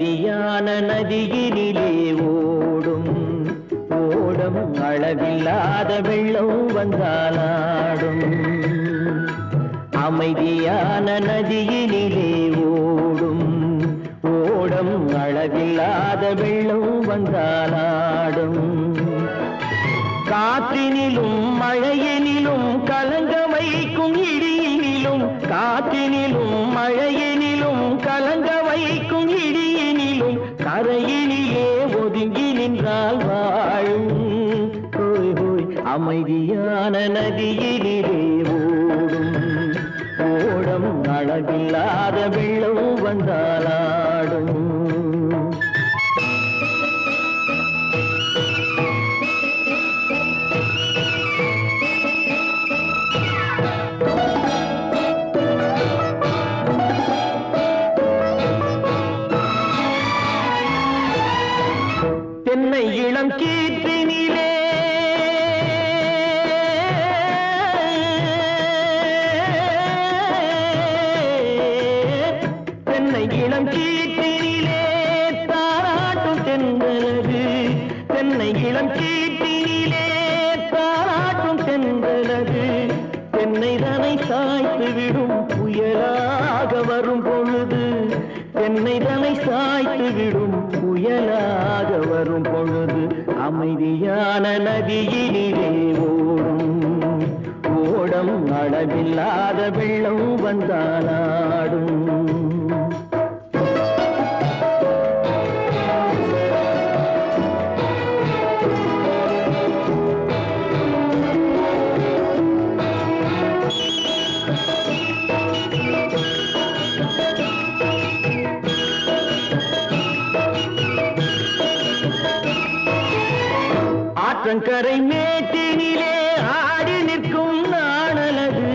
அமைதியான நதியினிலே ஓடும் ஓடம் அளவில்லாத வெள்ளம் வந்தாலாடும். அமைதியான நதியினிலே ஓடும் ஓடம் அளவில்லாத வெள்ளம் வந்தாலாடும். காற்றினிலும் மழையினிலும் கலங்க வைக்கும் இடியினிலும், காற்றினிலும் மழையினிலும் கலங்க வைக்கும் இடியினிலும் கரையினிலே ஒதுங்கி நின்றால் வாழும். ஹோய் ஹோய் அமைதியான நதியினிலே ஓடும் ஓடம் அளவில்லாத வெள்ளம் வந்தாலாடும். தென்னை இளம் கீற்றினிலே தென்னை இளம் கீற்றினிலே தாராட்டும் தென்றலது. தென்னை இளம் கீற்றினிலே தாராட்டும் தென்றலது. தென்னை தனை சாய்த்து விடும் புயலாக வரும் பொழுது, தென்னை தனை சாய்த்து விடும் புயலாக வரும் பொழுது அமைதியான நதியினிலே ஓடும் ஓடம் அளவில்லாத வெள்ளம் வந்தாலாடும். ஆற்றங்கரை மேட்டினிலே ஆடி நிற்கும் நாணலது.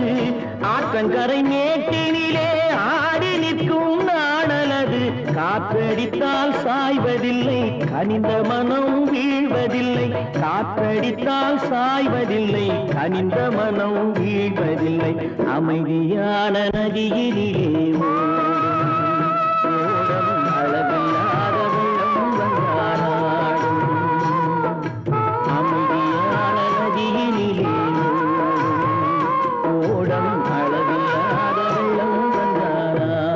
ஆற்றங்கரை மேட்டினிலே ஆடி நிற்கும் நாணலது. காற்றடித்தால் சாய்வதில்லை, கனிந்த மனம் வீழ்வதில்லை. காற்றடித்தால் சாய்வதில்லை, கனிந்த மனம் வீழ்வதில்லை. அமைதியான நதியினிலே ஓடும் அளவில்லாத வெள்ளம் வந்தாலாடும். அமைதியான நதியினிலே ஓடம் அளவில்லாத வெள்ளம் வந்தாலாடும்.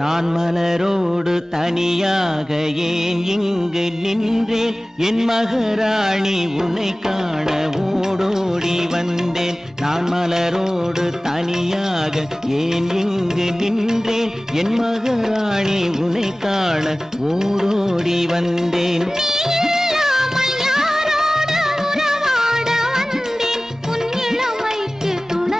நான் மலரோடு தனியாக ஏன் இங்கு நின்றேன்? என் மகராணி உன்னை காண ஓடோடி வந்தேன். நான் மலரோடு தனியாக ஏன் இங்கு நின்றேன்? என் மகராணி உன்னை காண ஓடோடி வந்தேன். யாரோடு உறவாட வந்தேன்? உன் இளமைக்கு துணை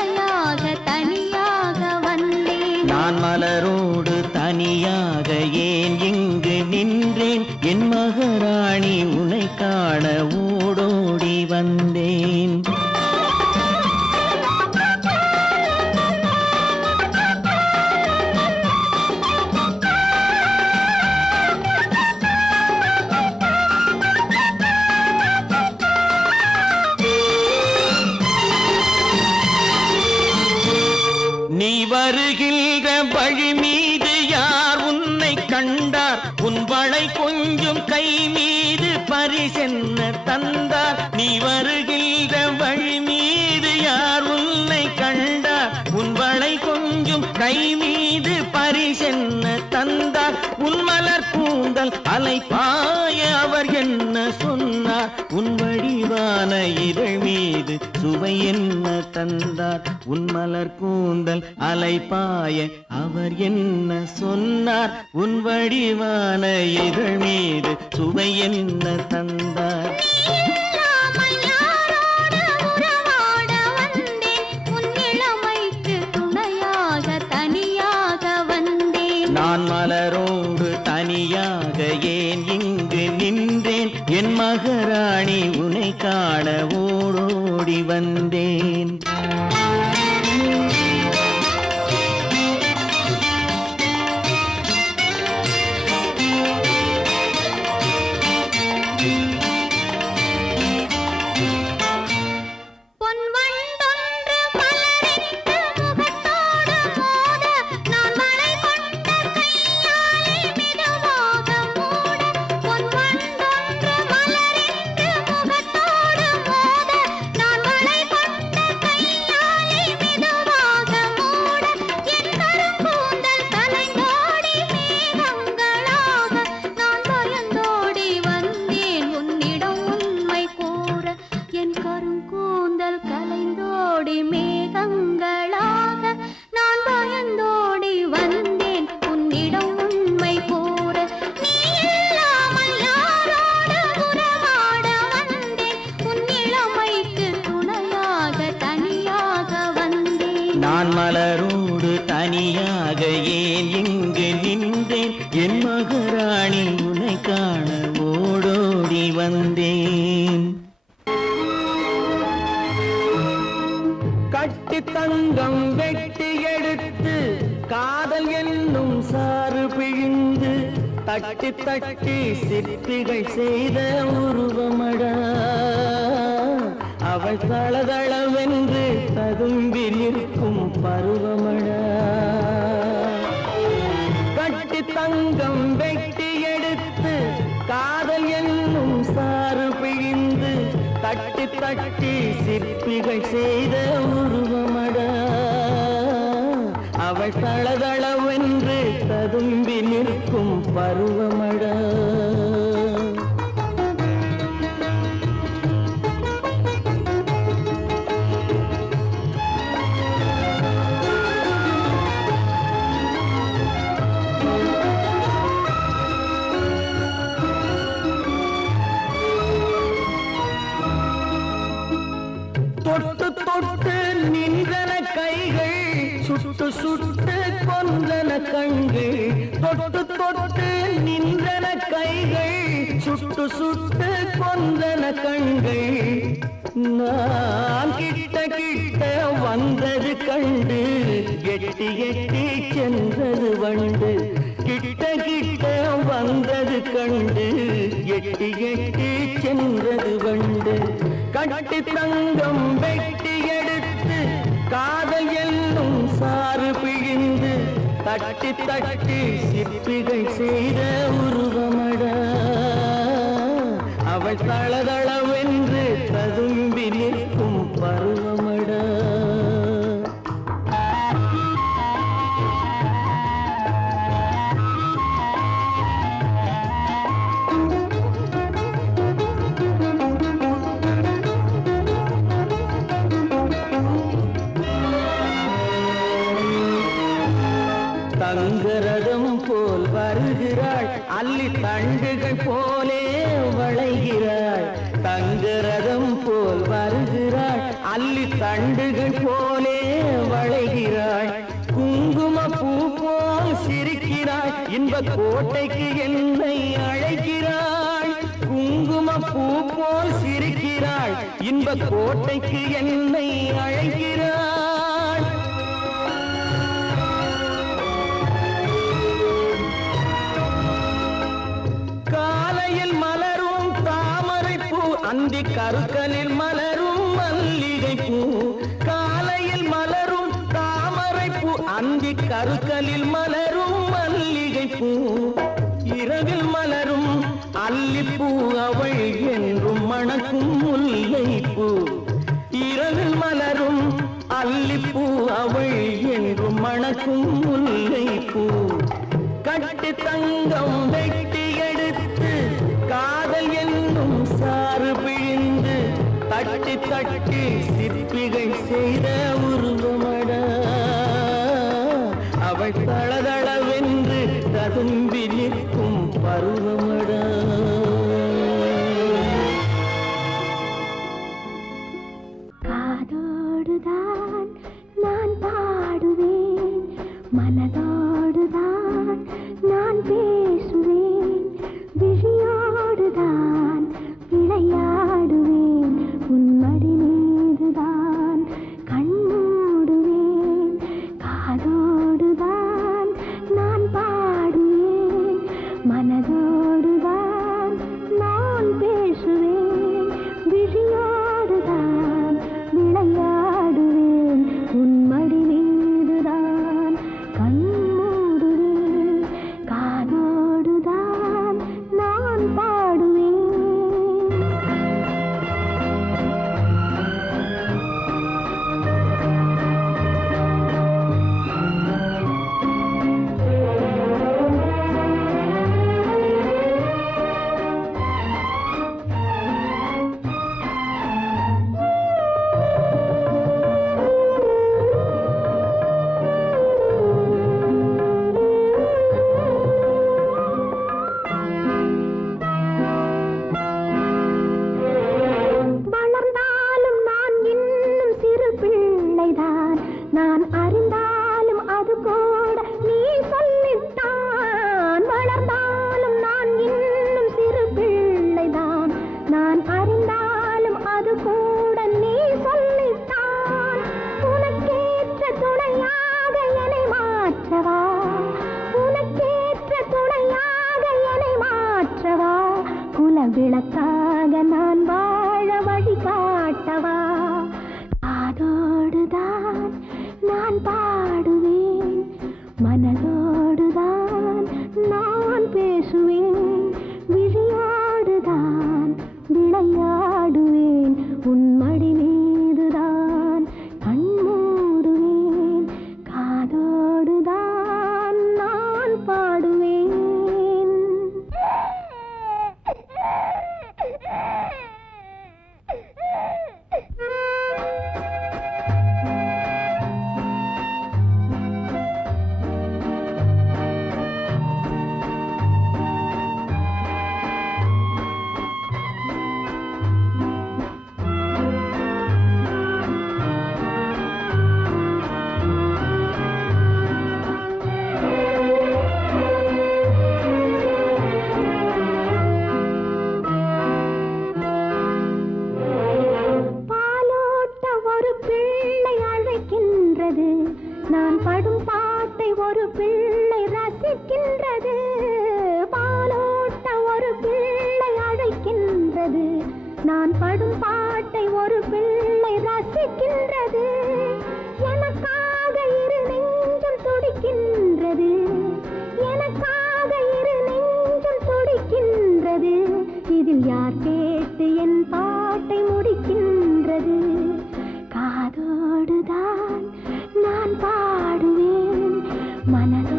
கொஞ்சம் கை மீது பரிசென்ன தந்தார் நீ வருகின்ற வழி மீது யார் உன்னை கண்டார் உன் வளை கொஞ்சம் கை மீது பரிசென்ன தந்தார் உன் மலர் கூந்தல் அலைப்பாய அவர் என்ன சொன்னார் உன் வடிவான இதழ் மீது சுவை என்ன தந்தார் உன் மலர் கூந்தல் அலைப்பாய அவர் என்ன சொன்னார் உன் வடிவான இதழ் மீது சுவை என்ன தந்தார் நான் மலரோடு தனியாக ஏன் இங்கு நின்றேன் என் மகாராணி உன்னை காண ஓடோடி வந்தேன் நான் மலரோடு தனியாக ஏன் இங்கு நின்றேன் என் மகாராணி உன்னை காண ஓடோடி வந்தேன் கட்டி தங்கம் வெட்டி எடுத்து காதல் என்னும் சாறு பிழிந்து தட்டி தட்டி சிற்பிகள் செய்த உருவமடா அவள் தளதளவென்று ததும்பி நிற்கும் பருவமடா கட்டி தங்கம் வெட்டி எடுத்து காதல் என்னும் சாறு பிழிந்து தட்டி தட்டி சிற்பிகள் செய்த உருவமடா அவள் தளதளவென்று ததும்பி நிற்கும் பருவமடா தொட்டு தொட்டு நின்றன கைகள் சுட்டு சுட்டு கொன்றன கண்கள் தொட்டு தொட்டு நின்றன கைகள் சுட்டு சுட்டு கொன்றன கண்கள் நான் கிட்ட கிட்ட வந்தது கண்டு எட்டி எட்டி சென்றது வண்டு கிட்ட கிட்ட வந்தது கண்டு எட்டி எட்டி சென்றது வண்டு கட்டி தங்கம் வெட்டி எடுத்து காதல் என்னும் சாறு பிழிந்து தட்டி தட்டி சிற்பிகள் செய்த உருவமடா அவள் தளதளவென்று ததும்பி நிற்கும் பருவமடா தங்கரதம் போல் வருகிறாள் அல்லி தண்டுகள் போலே வளைகிறாள் தங்கரதம் போல் வருகிறாள் அல்லி தண்டுகள் போலே வளைகிறாள் குங்கும பூ போல் சிரிக்கிறாள் இன்ப கோட்டைக்கு என்னை அழைக்கிறாள் குங்கும பூ போல் சிரிக்கிறாள் இன்ப கோட்டைக்கு என்னை அழைக்கிறாள் காலையில் மலரும் தாமரை பூ அந்தி கருக்கலில் மலரும் மல்லிகை பூ காலையில் மலரும் தாமரை பூ அந்தி கருக்கலில் மலரும் மல்லிகை பூ இரவில் மலரும் அல்லிப்பூ அவள் என்றும் மணக்கும் முல்லைப்பூ. இரவில் மலரும் அல்லிப்பூ அவள் என்றும் மணக்கும் முல்லைப்பூ. கட்டி தங்கம் வெட்டி எடுத்து காதல் என்னும் சாறு பிழிந்து தட்டி தட்டி சிற்பிகை செய்த உருவமடா அவள் தளதளவென்று ததும்பி நிற்கும் பருவமடா. காதோடுதான் நான் பாடுவேன், மனதோடுதான் நான் பேசுவேன், விழியோடுதான் விளையாடுவேன், உன்மடி மீதுதான் கண்மூடுவேன். காதோடுதான் நான் பாடுவேன், மனதோடுதான் நான் பேசுவேன், விழியோடுதான் விளையாடுவேன், உன்மடி மீதுதான் கண்மூடுவேன். காதோடுதான் நான் பாடுவேன். வளர்ந்தாலும் நான் இன்னும் சிறு பிள்ளைதான், நான் அறிந்தாலும் அது கூட நீ சொல்லித்தான். வளர்ந்தாலும் நான் இன்னும் சிறு பிள்ளைதான், நான் அறிந்தாலும் அது கூட நீ சொல்லித்தான். உனக்கேற்ற துணையாக என்னை மாற்றவா, உனக்கேற்ற துணையாக என்னை மாற்றவா, குல விளக்காக நான் வாழ வழி காட்டவா. காதோடுதான் நான் பாடுவேன், மனதோடுதான் நான் பேசுவேன், விழியோடுதான் விளையாடுவேன், உன்மடி மீதுதான் கண்மூடுவேன். காதோடுதான் நான் பாடுவேன். பாலோட்ட ஒரு பிள்ளை அழைக்கின்றது, நான் படும் பாட்டை ஒரு பிள்ளை ரசிக்கின்றது. பாலோட்ட ஒரு பிள்ளை அழைக்கின்றது, நான் படும் பாட்டை ஒரு பிள்ளை ரசிக்கின்றது. எனக்காக இரு நெஞ்சம் துடிக்கின்றது, எனக்காக இரு நெஞ்சம் துடிக்கின்றது. இதில் யார் கேட்டு என் பாட்டை முடிக்கின்றது. காதோடுதான் நான் பாடுவேன், மனதோடு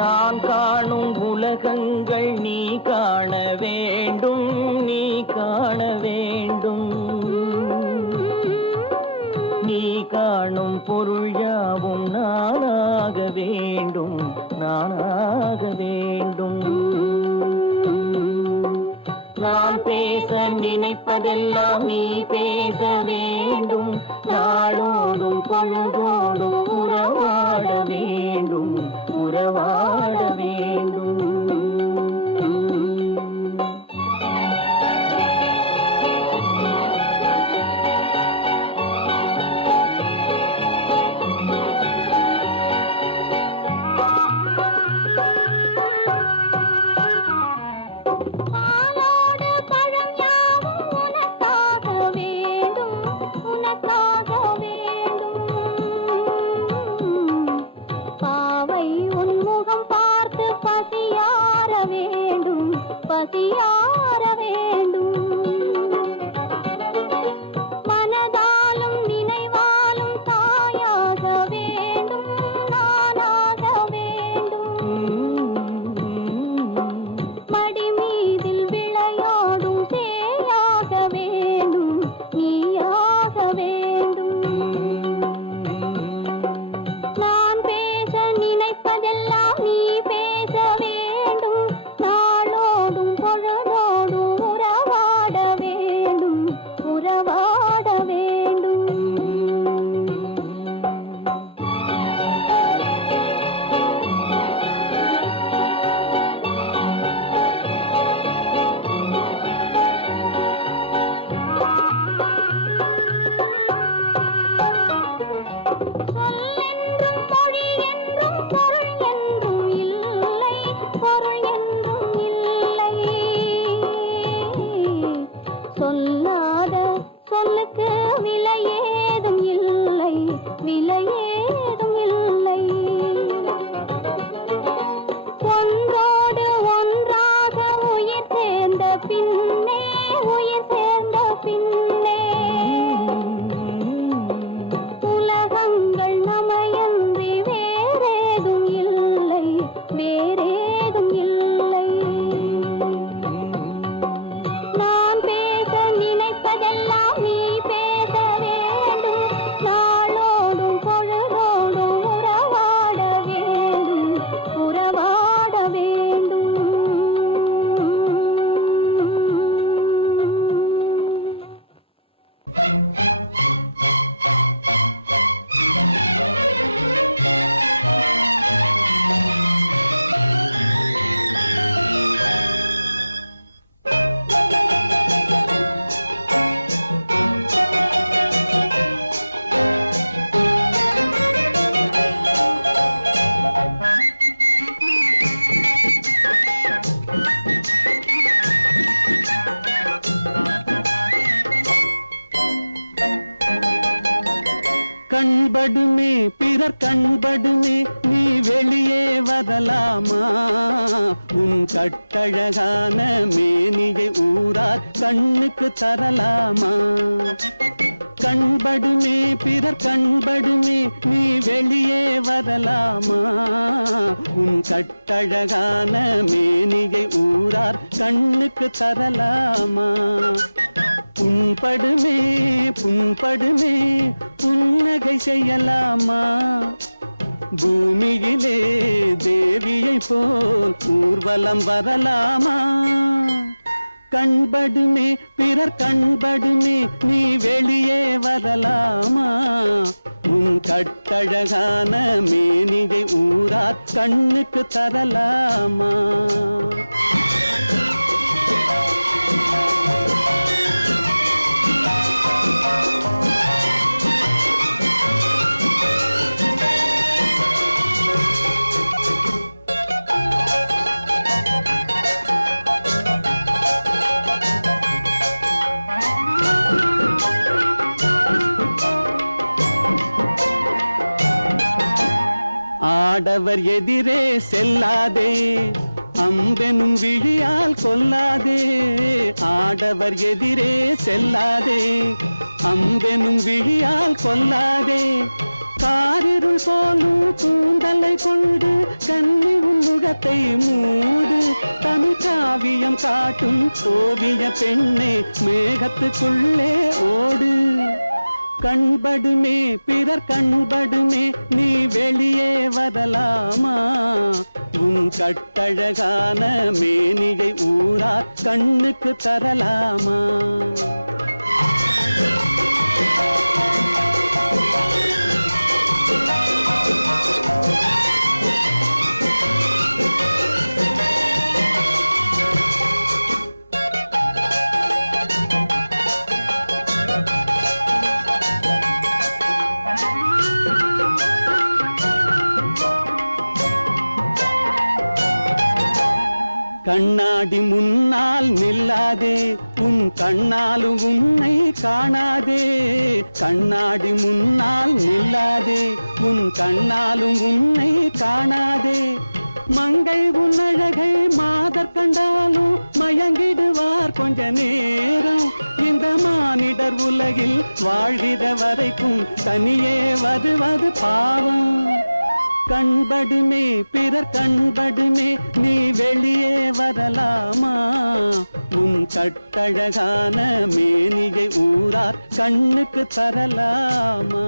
நான் காணும் உலகங்கள் நீ காண வேண்டும், நீ காண வேண்டும். நீ காணும் பொருள் யாவும் நானாக வேண்டும், நானாக வேண்டும். நான் பேச நினைப்பதெல்லாம் நீ பேச வேண்டும். நாளோடும் பொழுதோடும் உறவாட வேண்டும், உறவாட வேண்டும். பசியார வேண்டும். மனதாலும் நினைவாலும் தாயாக வேண்டும், நானாக வேண்டும். மடி மீதில் விளையாடும் சேயாக வேண்டும், நீயாக வேண்டும். நான் பேச நினைப்பதெல்லாம் நீ பேச வேண்டும். நாளோடும் பொழுதோடும் உறவாட வேண்டும், உறவாட வேண்டும். சொல்லென்றும் மொழி என்றும் பொருள் என்றும் இல்லை, பொருள் என்றும் இல்லை. சொல்லாத சொல்லுக்கு விலை ஏதும் இல்லை, விலை ஏதும் இல்லை. ஒன்றோடு ஒன்றாக உயிர் சேர்ந்த பின்னே, உயிர் சேர்ந்த பின்னே உலகங்கள் நமையன்றி வேறேதும் இல்லை, வேறேதும் இல்லை. நான் பேச நினைப்பதெல்லாம் நீ பேச வேண்டும். நாளோடும் பொழுதோடும் உறவாட வேண்டும், உறவாட வேண்டும். கண்படுமே பிறர் கண்படுமே நீ வெளியே வரலாமா? உன் கட்டழகான மேனியை ஊரார் கண்ணுக்கு தரலாமா? கண்படுமே பிறர் கண்படுமே நீ வெளியே வரலாமா? உன் கட்டழகான மேனியை ஊரார் கண்ணுக்கு தரலாமா? புண்படுமே புண்படுமே புன்னகை செய்யலாமா? பூமியிலே தேவியை போல் ஊர்வலம் வரலாமா? கண்படுமே பிறர் கண்படுமே நீ வெளியே வரலாமா? உன் கட்டழகான மேனியை ஊரார் கண்ணுக்கு தரலாமா? ஆடவர் எதிரே செல்லாதே, அம்பெனும் விழியால் கொல்லாதே. ஆடவர் எதிரே செல்லாதே, அம்பெனும் விழியால் கொல்லாதே. காரிருள் போலும் கூந்தலை கொண்டு கன்னி உன்முகத்தை மூடு. தமிழ் காவியம் காட்டும் ஓவிய பெண்ணே மேகத்துக்குள்ளே ஓடு. கண்படுமே பிறர் கண்படுமே நீ வெளியே வரலாமா? உன் கட்டழகான மேனியை ஊரார் கண்ணுக்கு தரலாமா? கண்ணாடி முன்னால் நில்லாதே உன் கண்ணாலும் உன்னை காணாதே. கண்ணாடி முன்னால் நில்லாதே உன் கண்ணாலும் உன்னை காணாதே. மங்கை உன்னழகை மாதர் கண்டாலும் மயங்கிடுவார் கொஞ்ச நேரம். இந்த மானிடர் உலகில் வாழ்கிற வரைக்கும் தனியே வருவது பாவம். கண்படுமே பிறர் கண்படுமே நீ வெளியே வரலாமா? உன் கட்டழகான மேனியை ஊரார் கண்ணுக்கு தரலாமா?